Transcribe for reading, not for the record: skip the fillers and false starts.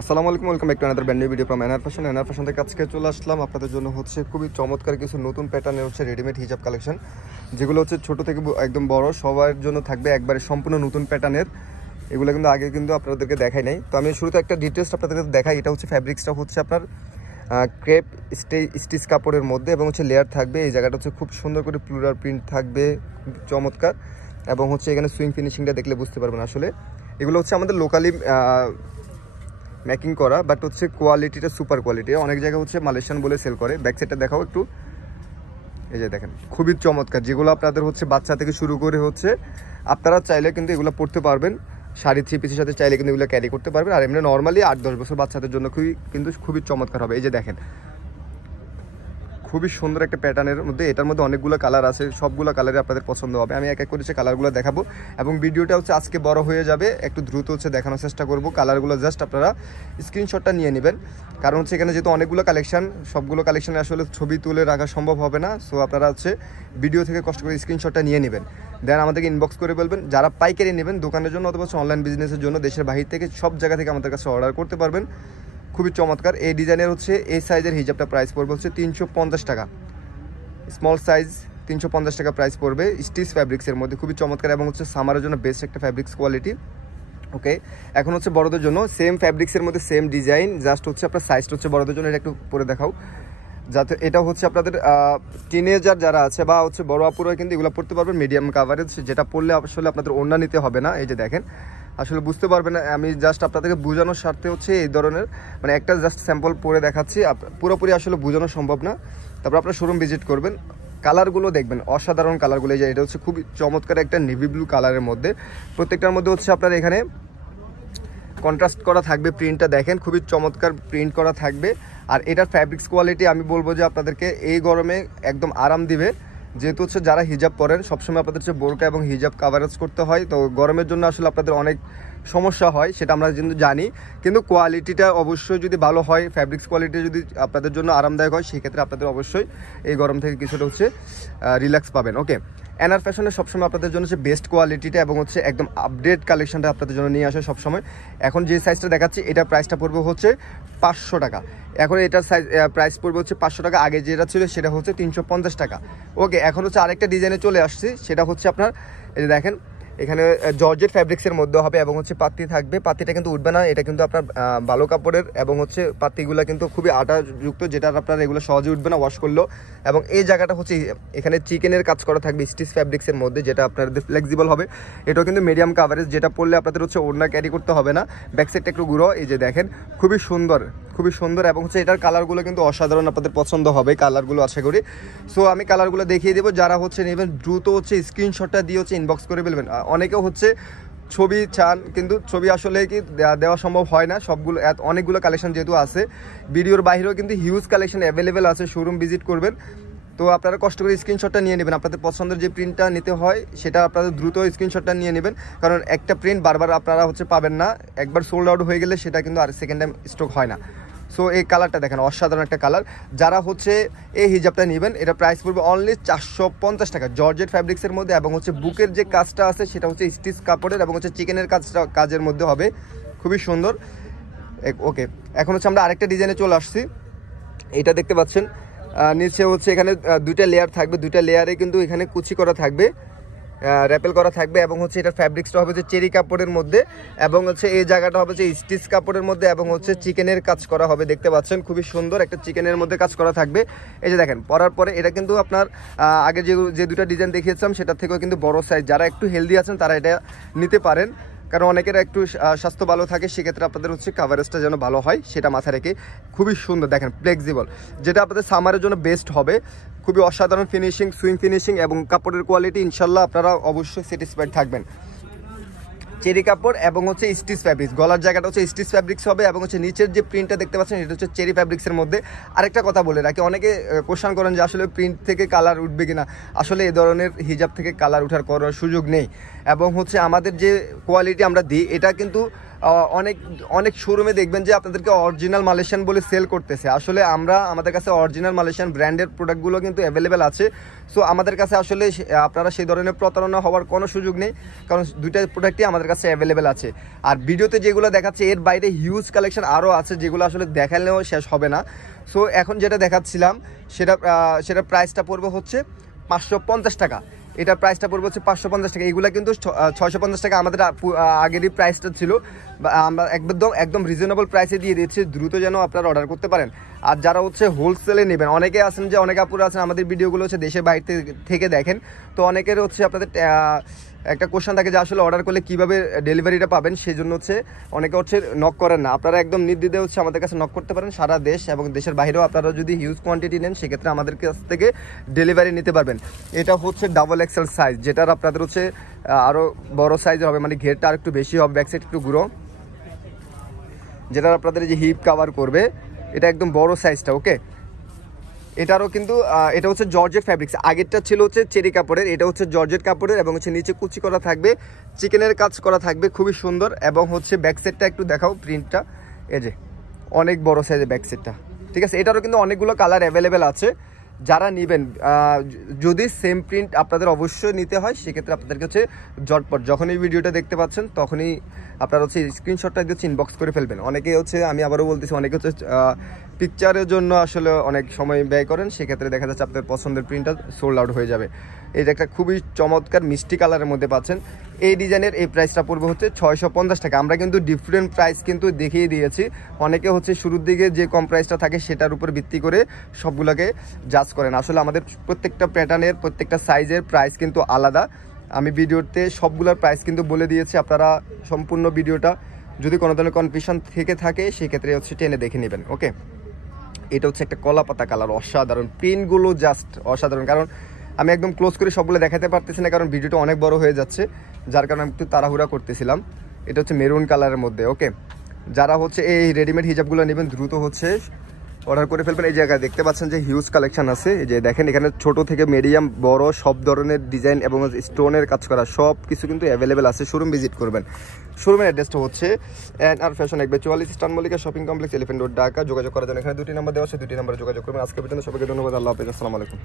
আসসালামু আলাইকুম, welcome back to another brand new video from NR fashion. NR fashion থেকে আজকে চলে আসলাম আপনাদের জন্য খুবই চমৎকার কিছু নতুন প্যাটার্নের রেডিমেড হিজাব কালেকশন, যেগুলো ছোট থেকে একদম বড় সবার জন্য থাকবে, একবারে সম্পূর্ণ নতুন প্যাটার্নের। এগুলো কিন্তু আগে আপনাদেরকে দেখাই নাই। তো আমি শুরুতে একটা ডিটেলস আপনাদেরকে দেখাই। এটা ফ্যাব্রিক্সটা আপনার ক্রেপ স্টিচ কাপড়ের মধ্যে এবং লেয়ার থাকবে। এই জায়গাটা খুব সুন্দর করে ফ্লোরাল প্রিন্ট থাকবে, চমৎকার। এবং এখানে সুইং ফিনিশিংটা দেখলে বুঝতে পারবেন আসলে এগুলো আমাদের লোকালি মেকিং করা, বাট কোয়ালিটিটা সুপার কোয়ালিটি। অনেক জায়গায় মালয়েশিয়ান বলে সেল করে। ব্যাক সাইডটা দেখাও একটু। এই যে দেখেন, খুবই চমৎকার। যেগুলো আপনাদের বাচ্চা থেকে শুরু করে আপনারা চাইলে কিন্তু এগুলো পড়তে পারবেন। শাড়ি থ্রি পিসের সাথে চাইলে কিন্তু এগুলো ক্যারি করতে পারবেন। আর এমনি নর্মালি 8-10 বছর বাচ্চাদের জন্য খুবই চমৎকার হবে। এই যে দেখেন, খুবই সুন্দর একটা প্যাটার্নের মধ্যে। এটার মধ্যে অনেকগুলো কালার আছে, সবগুলো কালারে আপনাদের পছন্দ হবে। আমি এক এক করে কালারগুলো দেখাবো এবং ভিডিওটা আজকে বড় হয়ে যাবে, একটু দ্রুত দেখানোর চেষ্টা করব। কালারগুলো জাস্ট আপনারা স্ক্রিনশটটা নিয়ে নেবেন, কারণ এখানে যেহেতু অনেকগুলো কালেকশন, সবগুলো কালেকশনে আসলে ছবি তুলে রাখা সম্ভব হবে না। সো আপনারা ভিডিও থেকে কষ্ট করে স্ক্রিনশটটা নিয়ে নেবেন, দেন আমাদেরকে ইনবক্স করে বলবেন। যারা পাইকারি নেবেন দোকানের জন্য অথবা অনলাইন বিজনেসের জন্য, দেশের বাহির থেকে সব জায়গা থেকে আমাদের কাছে অর্ডার করতে পারবেন। খুবই চমৎকার এই ডিজাইনের এই সাইজের হিজাবটা প্রাইস পড়বে 350 টাকা। স্মল সাইজ 350 টাকা প্রাইস পড়বে। স্টিচ ফ্যাব্রিক্সের মধ্যে খুবই চমৎকার এবং সামারের জন্য বেস্ট একটা ফ্যাব্রিক্স কোয়ালিটি। ওকে, এখন বড়দের জন্য সেম ফ্যাব্রিক্সের মধ্যে সেম ডিজাইন, জাস্ট আপনার সাইজটা বড়দের জন্য। এটা একটু পরে দেখাও, যাতে এটা আপনাদের টিনেজার যারা আছে বা বড় আপুরা কিন্তু এগুলো পড়তে পারবেন। মিডিয়াম কাভারেজ, যেটা পড়লে আসলে আপনাদের ওড়না নিতে হবে না। এই যে দেখেন, আসলে বুঝতে পারবেন না। আমি জাস্ট আপনাদেরকে বোঝানোর স্বার্থে এই ধরনের একটা জাস্ট স্যাম্পল পরে দেখাচ্ছি। পুরোপুরি আসলে বোঝানো সম্ভব না। তারপর আপনারা শোরুম ভিজিট করবেন, কালারগুলো দেখবেন, অসাধারণ কালারগুলো। এই যে এটা খুবই চমৎকার একটা নেভি ব্লু কালারের মধ্যে। প্রত্যেকটার মধ্যে আপনার এখানে কন্ট্রাস্ট করা থাকবে। প্রিন্টটা দেখেন, খুবই চমৎকার প্রিন্ট করা থাকবে। আর এটার ফ্যাব্রিক্স কোয়ালিটি আমি বলবো যে আপনাদেরকে এই গরমে একদম আরাম দিবে। যেহেতু যারা হিজাব পরেন সবসময় আপনাদের বোরকা এবং হিজাব কাভারেজ করতে হয়, তো গরমের জন্য আসলে আপনাদের অনেক সমস্যা হয়, সেটা আমরা কিন্তু জানি। কিন্তু কোয়ালিটিটা অবশ্যই যদি ভালো হয়, ফ্যাব্রিক্স কোয়ালিটি যদি আপনাদের জন্য আরামদায়ক হয়, সেক্ষেত্রে আপনাদের অবশ্যই এই গরম থেকে কিছুটা রিল্যাক্স পাবেন। ওকে, এনআর ফ্যাশনে সবসময় আপনাদের জন্য বেস্ট কোয়ালিটিটা এবং একদম আপডেট কালেকশনটা আপনাদের জন্য নিয়ে আসে সবসময়। এখন যে সাইজটা দেখাচ্ছি, এটা প্রাইসটা পড়বে 500 টাকা। এখন এটার সাইজ প্রাইস পড়বে 500 টাকা। আগে যেটা ছিল সেটা 350 টাকা। ওকে, এখন আরেকটা ডিজাইনে চলে আসছি, সেটা আপনার এই যে দেখেন, এখানে জর্জেট ফ্যাব্রিক্সের মধ্যে হবে এবং পাত্তি থাকবে। পাত্তিটা কিন্তু উঠবে না, এটা কিন্তু আপনার ভালো কাপড়ের এবং পাত্তিগুলো কিন্তু খুবই আটাযুক্ত, যেটা আপনার এগুলো সহজে উঠবে না ওয়াশ করলেও। এবং এই জায়গাটা এখানে চিকেনের কাজ করা থাকবে স্টিচ ফ্যাব্রিক্সের মধ্যে, যেটা আপনাদের ফ্লেক্সিবল হবে। এটাও কিন্তু মিডিয়াম কাভারেজ, যেটা পরলে আপনাদের ওড়না ক্যারি করতে হবে না। ব্যাক সাইডটা একটু ঘুরো। এই যে দেখেন, খুবই সুন্দর, খুবই সুন্দর এবং এটার কালারগুলো কিন্তু অসাধারণ, আপনাদের পছন্দ হবে কালারগুলো আশা করি। সো আমি কালারগুলো দেখিয়ে দেবো, যারা নেবেন দ্রুত স্ক্রিনশটটা দিয়ে ইনবক্স করে ফেলবেন। অনেকেও ছবি চান, কিন্তু ছবি আসলে কি দেওয়া সম্ভব হয় না। সবগুলো অনেকগুলো কালেকশন যেহেতু আছে, ভিডিওর বাইরেও কিন্তু হিউজ কালেকশন অ্যাভেলেবেল আছে। শোরুম ভিজিট করবেন, তো আপনারা কষ্ট করে স্ক্রিনশটটা নিয়ে নেবেন। আপনাদের পছন্দের যে প্রিন্টটা নিতে হয় সেটা আপনাদের দ্রুত স্ক্রিনশটটা নিয়ে নেবেন, কারণ একটা প্রিন্ট বারবার আপনারা পাবেন না। একবার সোল্ড আউট হয়ে গেলে সেটা কিন্তু আর সেকেন্ড টাইম স্টক হয় না। সো এই কালারটা দেখেন, অসাধারণ একটা কালার। যারা এই হিজাবটা নেবেন, এটা প্রাইস পড়বে অনলি 450 টাকা। জর্জেট ফ্যাব্রিক্সের মধ্যে এবং বুকের যে কাজটা আছে সেটা স্টিচ কাপড়ের এবং চিকেনের কাজের মধ্যে হবে, খুবই সুন্দর। ওকে, এখন আমরা আরেকটা ডিজাইনে চলে আসছি। এটা দেখতে পাচ্ছেন, নিচে এখানে দুইটা লেয়ার থাকবে। দুইটা লেয়ারে কিন্তু এখানে কুচি করা থাকবে, র্যাপেল করা থাকবে এবং এটার ফ্যাব্রিক্সটা হবে চেরি কাপড়ের মধ্যে এবং এই জায়গাটা হবে স্টিচ কাপড়ের মধ্যে এবং চিকেনের কাজ করা হবে। দেখতে পাচ্ছেন, খুবই সুন্দর একটা চিকেনের মধ্যে কাজ করা থাকবে। এই যে দেখেন, পরার পরে এটা কিন্তু আপনার আগে যে দুটা ডিজাইন দেখিয়েছিলাম সেটার থেকেও কিন্তু বড় সাইজ। যারা একটু হেলদি আছেন তারা এটা নিতে পারেন, কারণ অনেকের একটু স্বাস্থ্য ভালো থাকে, সেক্ষেত্রে আপনাদের কাভারেজটা যেন ভালো হয় সেটা মাথায় রেখে। খুবই সুন্দর দেখেন, ফ্লেক্সিবল, যেটা আপনাদের সামারের জন্য বেস্ট হবে। খুবই অসাধারণ ফিনিশিং, সুইং ফিনিশিং এবং কাপড়ের কোয়ালিটি ইনশাল্লাহ আপনারা অবশ্যই স্যাটিসফাইড থাকবেন। চেরি কাপড় এবং স্টিচ ফ্যাব্রিক্স, গলার জায়গাটা স্টিচ ফ্যাব্রিক্স হবে এবং নিচের যে প্রিন্টটা দেখতে পাচ্ছেন এটা চেরি ফ্যাব্রিক্সের মধ্যে। আরেকটা কথা বলে রাখি, অনেকে কোশ্চেন করেন যে আসলে প্রিন্ট থেকে কালার উঠবে কিনা। আসলে এই ধরনের হিজাব থেকে কালার উঠার কোনো সুযোগ নেই এবং আমাদের যে কোয়ালিটি আমরা দিই এটা কিন্তু অনেক অনেক শোরুমে দেখবেন যে আপনাদেরকে অরিজিনাল মালয়েশিয়ান বলে সেল করতেছে। আসলে আমাদের কাছে অরিজিনাল মালয়েশিয়ান ব্র্যান্ডের প্রোডাক্টগুলো কিন্তু অ্যাভেলেবেল আছে। সো আমাদের কাছে আসলে আপনারা সেই ধরনের প্রতারণা হওয়ার কোনো সুযোগ নেই, কারণ দুইটা প্রোডাক্টই আমাদের কাছে অ্যাভেলেবেল আছে। আর ভিডিওতে যেগুলো দেখাচ্ছে এর বাইরে হিউজ কালেকশন আরও আছে, যেগুলো আসলে দেখালেও শেষ হবে না। সো এখন যেটা দেখাচ্ছিলাম সেটা প্রাইসটা পড়বে হচ্ছে 550 টাকা। এটার প্রাইসটা পড়বে হচ্ছে 550 টাকা। এগুলো কিন্তু 650 টাকা আমাদের আগেরই প্রাইসটা ছিল। আমরা একদম রিজনেবল প্রাইসে দিয়ে দিচ্ছি, দ্রুত যেন আপনারা অর্ডার করতে পারেন। আর যারা হচ্ছে হোলসেলে নেবেন, অনেকে আছেন যে অনেক আপুরা আছেন আমাদের ভিডিওগুলো হচ্ছে দেশের বাইরে থেকে দেখেন, তো অনেকের হচ্ছে আপনাদের একটা কোশ্চেন থাকে যে আসলে অর্ডার করলে কীভাবে ডেলিভারিটা পাবেন, সেই জন্য হচ্ছে অনেকে হচ্ছে নক করেন না। আপনারা একদম নির্দ্বিধায় হচ্ছে আমাদের কাছে নক করতে পারেন। সারা দেশ এবং দেশের বাইরেও আপনারা যদি হিউজ কোয়ান্টিটি নেন সেক্ষেত্রে আমাদের কাছ থেকে ডেলিভারি নিতে পারবেন। এটা হচ্ছে ডাবল এক্সেল সাইজ, যেটার আপনাদের হচ্ছে আরও বড় সাইজের হবে, মানে ঘেরটা আর একটু বেশি হবে, ব্যাক সাইড একটু গুঁড়ো, যেটা আপনাদের যে হিপ কাভার করবে। এটা একদম বড় সাইজটা। ওকে, এটারও কিন্তু এটা হচ্ছে জর্জেট ফ্যাব্রিক্স। আগেরটা ছিল হচ্ছে চেরি কাপড়ের, এটা হচ্ছে জর্জেট কাপড়ের এবং হচ্ছে নিচে কুচি করা থাকবে, চিকেনের কাজ করা থাকবে, খুবই সুন্দর। এবং হচ্ছে ব্যাক সাইডটা একটু দেখাও, প্রিন্টটা এই যে অনেক বড় সাইজের ব্যাক সাইডটা, ঠিক আছে। এটারও কিন্তু অনেকগুলো কালার অ্যাভেলেবেল আছে। যারা নেবেন, যদি সেম প্রিন্ট আপনাদের অবশ্যই নিতে হয়, সেক্ষেত্রে আপনাদেরকে হচ্ছে ঝটপট যখনই ভিডিওটা দেখতে পাচ্ছেন তখনই আপনারা হচ্ছে স্ক্রিনশটটা দিয়ে হচ্ছে ইনবক্স করে ফেলবেন। অনেকে হচ্ছে, আমি আবারও বলতেছি, অনেকে হচ্ছে পিকচারের জন্য আসলে অনেক সময় ব্যয় করেন, সেক্ষেত্রে দেখা যাচ্ছে আপনাদের পছন্দের প্রিন্টটা সোল্ড আউট হয়ে যাবে। এই যে একটা খুবই চমৎকার মিষ্টি কালারের মধ্যে পাচ্ছেন, এই ডিজাইনের এই প্রাইসটা পড়বে হচ্ছে 650 টাকা। আমরা কিন্তু ডিফারেন্ট প্রাইস কিন্তু দেখিয়ে দিয়েছি। অনেকে হচ্ছে শুরুর দিকে যে কম প্রাইসটা থাকে সেটার উপর ভিত্তি করে সবগুলোকে জাজ করেন। আসলে আমাদের প্রত্যেকটা প্যাটার্নের প্রত্যেকটা সাইজের প্রাইস কিন্তু আলাদা। আমি ভিডিওতে সবগুলোর প্রাইস কিন্তু বলে দিয়েছি, আপনারা সম্পূর্ণ ভিডিওটা যদি কোনো ধরনের কনফিউশন থেকে থাকে সেক্ষেত্রে হচ্ছে টেনে দেখে নেবেন। ওকে, এটা হচ্ছে একটা কলা পাতা কালার, অসাধারণ, প্রিন্টগুলো জাস্ট অসাধারণ। কারণ আমি একদম ক্লোজ করে সবগুলো দেখাতে পারতেছি না, কারণ ভিডিওটা অনেক বড় হয়ে যাচ্ছে, যার কারণে আমি একটু তাড়াহুড়া করতেছিলাম। এটা হচ্ছে মেরুন কালারের মধ্যে। ওকে, যারা হচ্ছে এই রেডিমেড হিজাবগুলো নেবেন দ্রুত হচ্ছে অর্ডার করে ফেলবেন। এই জায়গায় দেখতে পাচ্ছেন যে হিউজ কালেকশন আছে। এই যে দেখেন, এখানে ছোট থেকে মিডিয়াম বড় সব ধরনের ডিজাইন এবং স্টোনের কাজ করা সব কিছু কিন্তু অ্যাভেলেবেল আছে। শোরুম ভিজিট করবেন। শোরুমের অ্যাড্রেসটা হচ্ছে আর ফ্যাশন 142 স্টান Mallika shopping complex, elephant road, Dhaka. যোগাযোগ করার জন্য এখানে দুটি নাম্বার দেওয়া আছে, দুটি নাম্বারে যোগাযোগ করবেন। আজকে পর্যন্ত সবাইকে ধন্যবাদ। আল্লাহ হাফেজ, আসসালামু আলাইকুম।